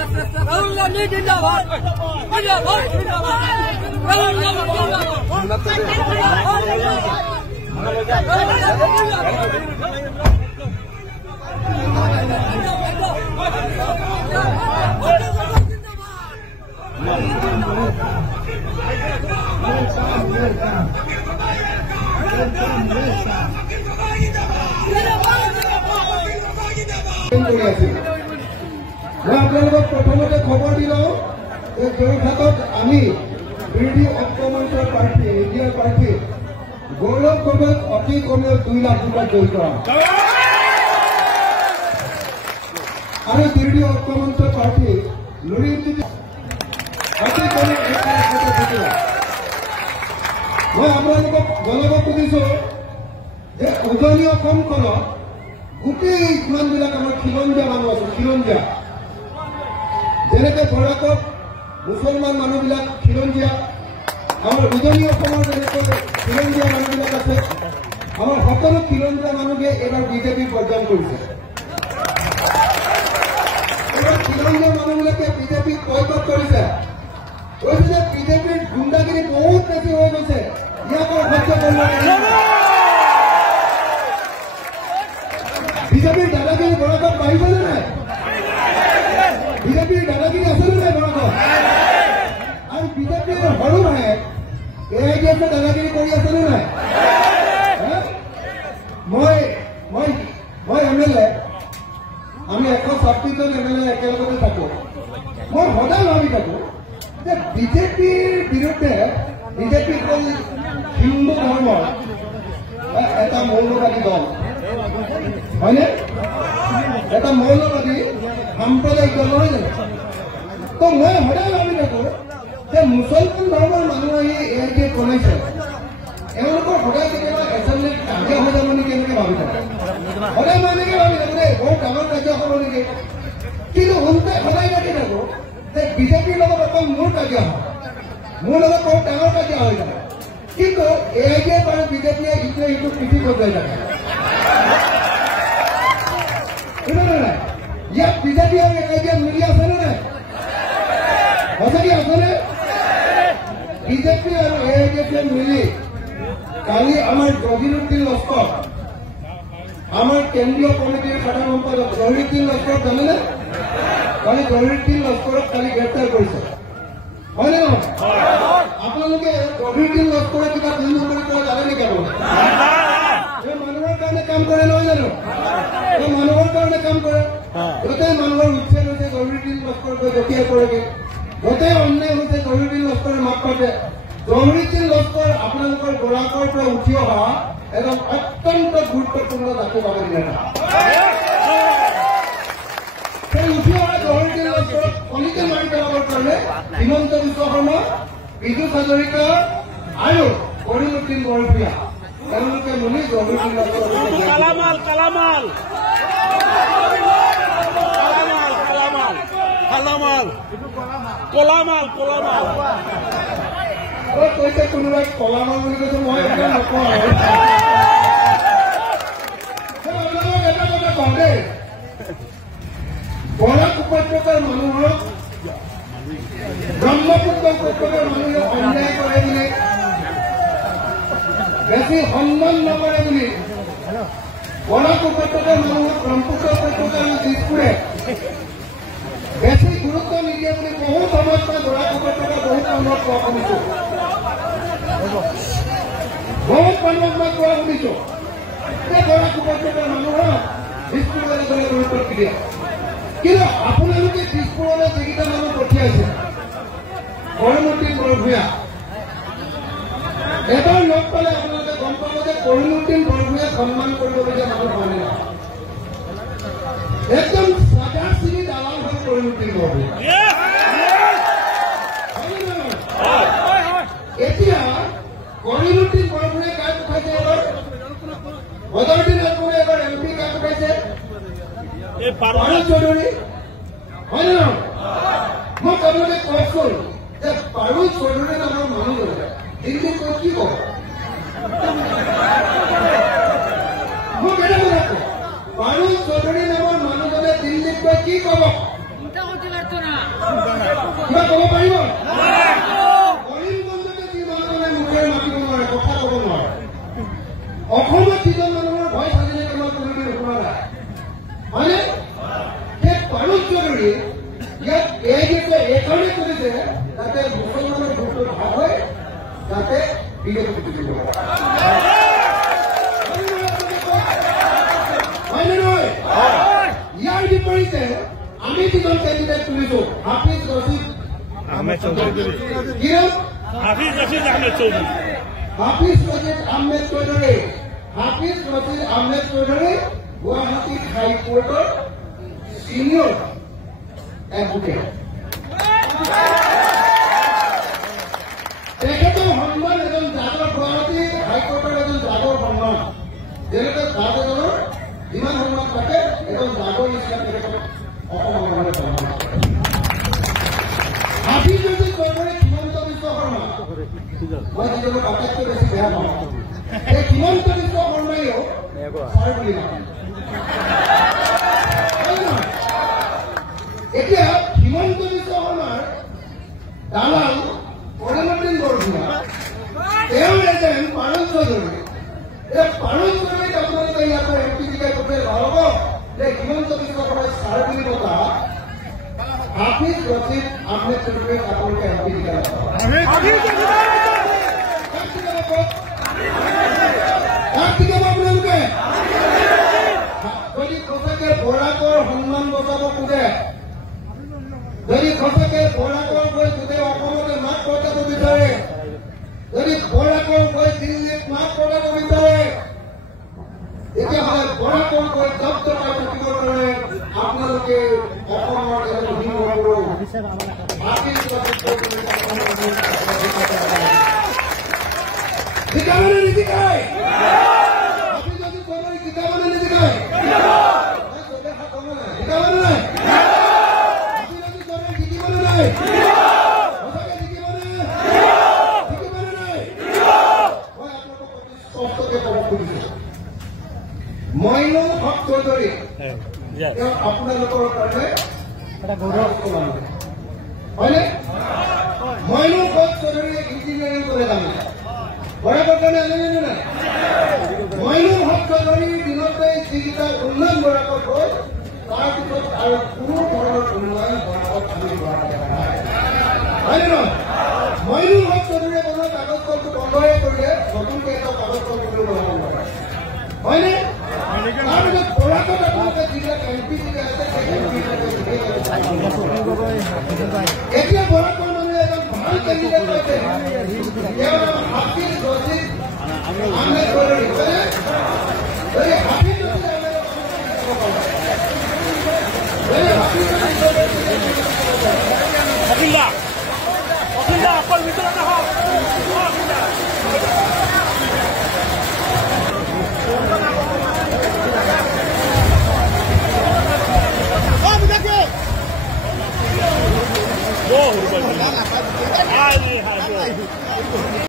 राहुल गांधी जिंदाबाद जिंदाबाद राहुल गांधी प्रथमते खबर दिल जोरहाटत आमी বিৰোধী ঐক্যমঞ্চৰ প্ৰাৰ্থী এনডিএৰ প্ৰাৰ্থী গৌৰৱ গগৈক অতি কমেও 2 লাখ টকা জড়িত আৰু বিৰোধী ঐক্যমঞ্চৰ প্ৰাৰ্থী লুৰিজ্যোতি অতি কমেও 1 লাখ টকা জড়িত মই আপোনালোকক জনাব খুজিছো যে উজনি অসমখনত গোটেই ইমানবিলাক আমাৰ খিলঞ্জীয়া মানুহ আছে খিলঞ্জীয়া যেনেকৈ বৰাকত মুছলমান মানুহবিলাক খিলঞ্জীয়া আমাৰ উজনি অসমৰ যেনেকৈ খিলঞ্জীয়া মানুহবিলাক আছে আমাৰ সকলো খিলঞ্জীয়া মানুহে এইবাৰ বিজেপি বৰ্জন কৰিছে এইবাৰ খিলঞ্জীয়া মানুহবিলাকে বিজেপিক বয়কট কৰিছে কৈছে যে বিজেপিৰ গুণ্ডাগিৰি বহুত বেছি হৈ গৈছে ইয়াক সহ্য কৰিব বিজেপিৰ দাদাগিৰি বৰাকত বাঢ়িবনে নাই বিজেপিৰ দাদাগিৰি আছেনে নাই বৰাকত আৰু বিজেপিৰ সৰু ভাইয়ে এআইডিএফে দাদাগিৰি কৰি আছেনে নাই মই এমএলএ আমি 126জন এমএলএ একেলগতে থাকো মই সদায় ভাবি থাকো যে বিজেপিৰ বিৰুদ্ধে বিজেপি হ'ল হিন্দু ধৰ্মৰ এটা মৌলবাদী দল হয়নে এটা মৌলবাদী সাম্প্ৰদায়িক দল নহয় জানো তো মই সদায় ভাবি থাকো যে মুছলমান ধৰ্মৰ মানুহ আহি এআইডিএ বনাইছে এওঁলোকৰ সদায় কেতিয়াবা এছেম্বলিত কাজিয়া হৈ যাব নেকি এনেকৈ ভাবি থাকে সদায় মই এনেকৈ ভাবি থাকো দেই বহুত ডাঙৰ কাজিয়া হ'ব নেকি কিন্তু ওলোটাই সদায় ভাবি থাকো যে বিজেপিৰ লগত অকল মোৰ কাজিয়া হয় মোৰ লগত বহুত ডাঙৰ কাজিয়া হৈ যায় কিন্তু এআইডিএ আৰু বিজেপিয়ে ইটোৱে ইটোক পিঠি বজাই থাকে নাই ইয়াত বিজেপি আৰু এআইডিএ মিলি আছেনে নাই সঁচাকৈ আছেনে বিজেপি আৰু এআইডিএফে মিলি কালি আমাৰ জহিৰুদ্দিন লস্কৰ আমাৰ কেন্দ্ৰীয় কমিটিৰ সাধাৰণ সম্পাদক জহিৰুদ্দিন লস্কৰক জানেনে কালি জহিৰুদ্দিন লস্কৰক কালি গ্ৰেপ্তাৰ কৰিছে হয়নে নহয় আপোনালোকে জহিৰুদ্দিন লস্কৰে কিবা কাম নকৰি কৰা জানে নেকি আপোনালোকে মানুহৰ কাৰণে কাম কৰে নহয় জানো মানুহৰ কাৰণে কাম কৰে গোটেই মানুহৰ উচ্ছেদ হৈছে জহিৰুদ্দিন লস্কৰ গৈ জঁপিয়াই পৰেগৈ গোটেই অন্যায় হৈছে জহিৰুদ্দিন লস্কৰে মাত কাটে জহিৰুদ্দিন লস্কৰ আপোনালোকৰ গৰাকৰ পৰা উঠি অহা এজন অত্যন্ত গুৰুত্বপূৰ্ণ জাতীয়বাদী নেতা সেই উঠি অহা জহিৰুদ্দিন লস্কৰক কলিতে মাৰি পেলাবৰ কাৰণে হিমন্ত বিশ্ব শৰ্মা বিজু হাজৰিকা আৰু কৰিমুদ্দিন বৰভূঞা তেওঁলোকে মিলি জহিৰুদ্দিন লস্কৰ কৈছে কোনোবাই কলামাল বুলি কৈছে মই একদম নকওঁ আৰু আপোনালোকক এটা কথা কওঁ দেই বৰাক উপত্যকাৰ মানুহক ব্ৰহ্মপুত্ৰ উপত্যকাৰ মানুহে অন্যায় কৰে বুলি বেছি সন্মান নকৰে বুলি বৰাক উপত্যকাৰ মানুহক ব্ৰহ্মপুত্ৰ উপত্যকাৰ দিশপুৰে বেছি গুৰুত্ব নিদিয়ে বুলি বহুত সময়ত মই বৰাক উপত্যকাৰ বহুত মানুহক কোৱা শুনিছো বহুত মানুহক মই কোৱা শুনিছো যে বৰাক উপত্যকাৰ মানুহক দিশপুৰলৈ গ'লে গুৰুত্ব দিয়ে কিন্তু আপোনালোকে দিশপুৰলৈ যিকেইটা মানুহ পঠিয়াইছে কৰিমুদ্দিন বৰভূঞা এবাৰ লগ পালে আপোনালোকে গম পাব যে কৰিমুদ্দিন বৰভূঞাক সন্মান কৰিবলগীয়া মানুহ হোৱা নাই একদম চাদা চিনি দালাল হ'ল কৰিমুদ্দিন বৰভূঞা এতিয়া কৰিমুদ্দিন বৰভূঞাই কাক উঠাইছে এবাৰ বদৰুদ্দিন নাজমুনে এবাৰ এমপি কাক উঠাইছে পাৰুল চৌধুৰী হয় নে নহয় মোক আপোনালোকে কওকচোন যে পাৰুল চৌধুৰী নামৰ মানুহজনে দিল্লীত গৈ কি কব মোক এটা কথা কওক পাৰুল চৌধুৰী নামৰ মানুহজনে দিল্লীত গৈ কি কব যাতে মুসলমানেৰ ভোটটো ভাগ হয় যাতে বিজেপি জিতিব হয়নে নহয় ইয়াৰ বিপৰীতে আমি যিজন কেণ্ডিডেট তুলিছো হাফিজ ৰচিদ আহমেদ চৌধুৰী হাফিজ ৰচিদ আহমেদ চৌধুৰী গুৱাহাটী হাইকোৰ্টৰ সিনিয়ৰ এডভোকেট তেখেতৰ সন্মান এজন জাজৰ গুৱাহাটী হাইকোৰ্টৰ এজন জাজৰ সন্মান যেনেকৈ জাজ এজনৰ যিমান সন্মান থাকে এজন জাজৰ নিচিনা তেখেতক অসমৰ সন্মান হাফিজ ৰচিদ চৌধুৰী হিমন্ত বিশ্ব শৰ্মা মই যিজনক আটাইতকৈ বেছি বেয়া পাওঁ এই হিমন্ত বিশ্ব শৰ্মাইও ছাৰ বুলি নাপায় এতিয়া হিমন্ত বিশ্ব শৰ্মাৰ দালাল প্ৰধানমন্ত্ৰী বৰভূঞা তেওঁৰ এজেণ্ট পাৰুল চৌধুৰী এই পাৰুল চৌধুৰীক আপোনালোকে ইয়াৰ পৰা এম পি টিকেট কৰিলে নহ'ব যে হিমন্ত বিশ্ব শৰ্মাই ছাৰ বুলি মতা হাফিজ ৰচিদ আহমেদ চৌধুৰীক আপোনালোকে এম পি টিকেট আপোনালোকে যদি সঁচাকে বৰাকৰ সন্মান বচাব খোজে যদি সঁচাকে বৰাকৰ গৈ গোটেই অসমতে মাত পতাব বিচাৰে যদি বৰাকৰ গৈ দিল্লীত মাত পতাব বিচাৰে তেতিয়াহ'লে বৰাকৰ গৈ জব টকাই থাকিবৰ কাৰণে আপোনালোকে অসমৰ এজন হিন্দু জিকাবনে নিজিকায় আপুনি যদি চৌধুৰী জিকাবনে নিজিকায় জিকাবনে নাই মইনুল হক চৌধুৰী আপোনালোকৰ কাৰণে হয়নে মইনুল হক চৌধুৰী ইঞ্জিনিয়াৰিং কৰে জানে বৰাকৰ কাৰণে আনে নে নাই মইনুল হক চৌধুৰীৰ দিনতে যিকেইটা উন্নয়ন বৰাকৰ হ'ল তাৰপিছত আৰু কোনো ধৰণৰ উন্নয়ন বৰাকত আমি হোৱা দেখা নাই হয়নে নহয় মইনুল হক চৌধুৰীয়ে বনোৱা কাগজ কলটো বন্ধই কৰিলে নতুনকৈ এটা কাগজ কল কৰিব বনাব নোৱাৰে হয়নে তাৰপিছত বৰাকত আপোনালোকে যিবিলাক এম পি আছে এতিয়া বৰাকৰ মানুহে এজন ভাল কেণ্ডিডেট পাইছে তেওঁৰ হাফিজ ৰচিদ আহমেদ চৌধুৰী হয়নে এই হাফিজ ৰচিদ অখিল দা অকল ভিতৰত